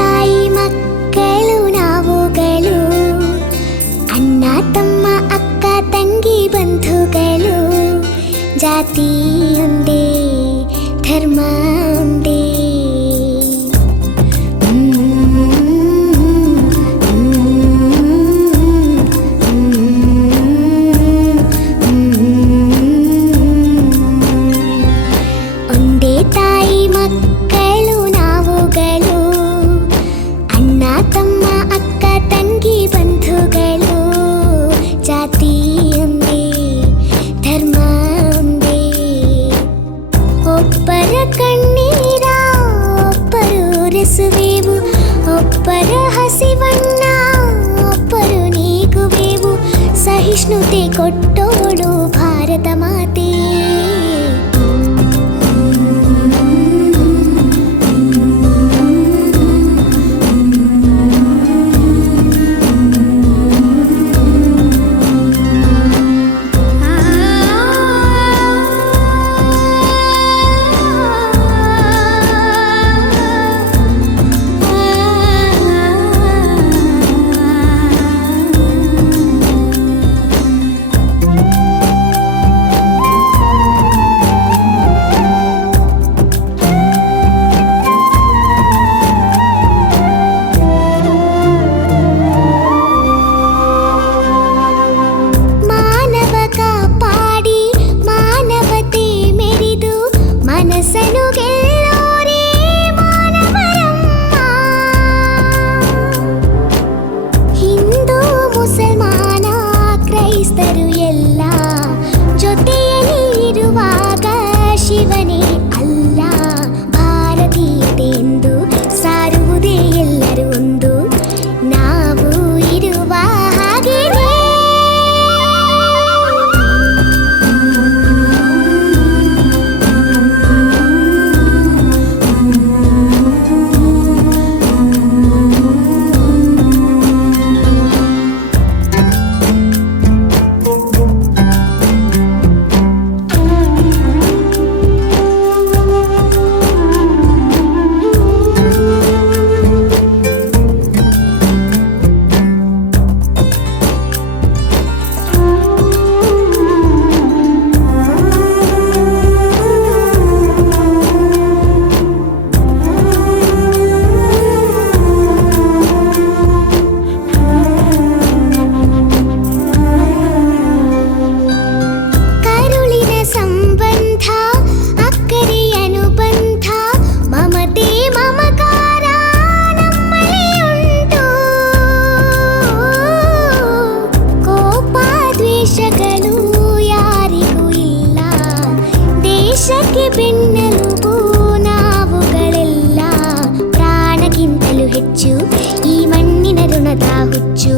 ತಾಯಿ ಮಕ್ಕಳು ನಾವುಗಳು, ಅಣ್ಣ ತಮ್ಮ ಅಕ್ಕ ತಂಗಿ ಬಂಧುಗಳು, ಜಾತಿ ಒಂದೇ ಧರ್ಮ ಒಂದೇ. ಒಂದೇ ತಾಯಿ ಮಕ್ಕಳು ನಾವುಗಳು, ಅಣ್ಣ ತಮ್ಮ ಅಕ್ಕ ತಂಗಿ ಬಂಧುಗಳು, ಜಾತಿ ಒಂದೇ ಧರ್ಮ ಒಂದೇ. ಒಬ್ಬರ ಕಣ್ಣೀರ ಒಬ್ಬರು ಒರೆಸುವೆವು, ಒಬ್ಬರ ಹಸಿವನ್ನ ಒಬ್ಬರು ನೀಗುವೆವು, ಸಹಿಷ್ಣುತೆ ಕೊಟ್ಟೋಳು ಭಾರತ ಮಾತೆ. ಶಿವನೇ ಅಲ್ಲ ಭಾರತೀಯತೆ ಎಂದು ಸಾರುವುದೇ ಎಲ್ಲರೂ ಒಂದು, ನಾವು ಇರುವ ಹಾಗೆಯೇ. ದೇಶಕ್ಕೆ ಬೆನ್ನೆಲುಬು ನಾವುಗಳೆಲ್ಲ, ಪ್ರಾಣಕ್ಕಿಂತಲೂ ಹೆಚ್ಚು ಈ ಮಣ್ಣಿನ ಋಣದ ಹುಚ್ಚು.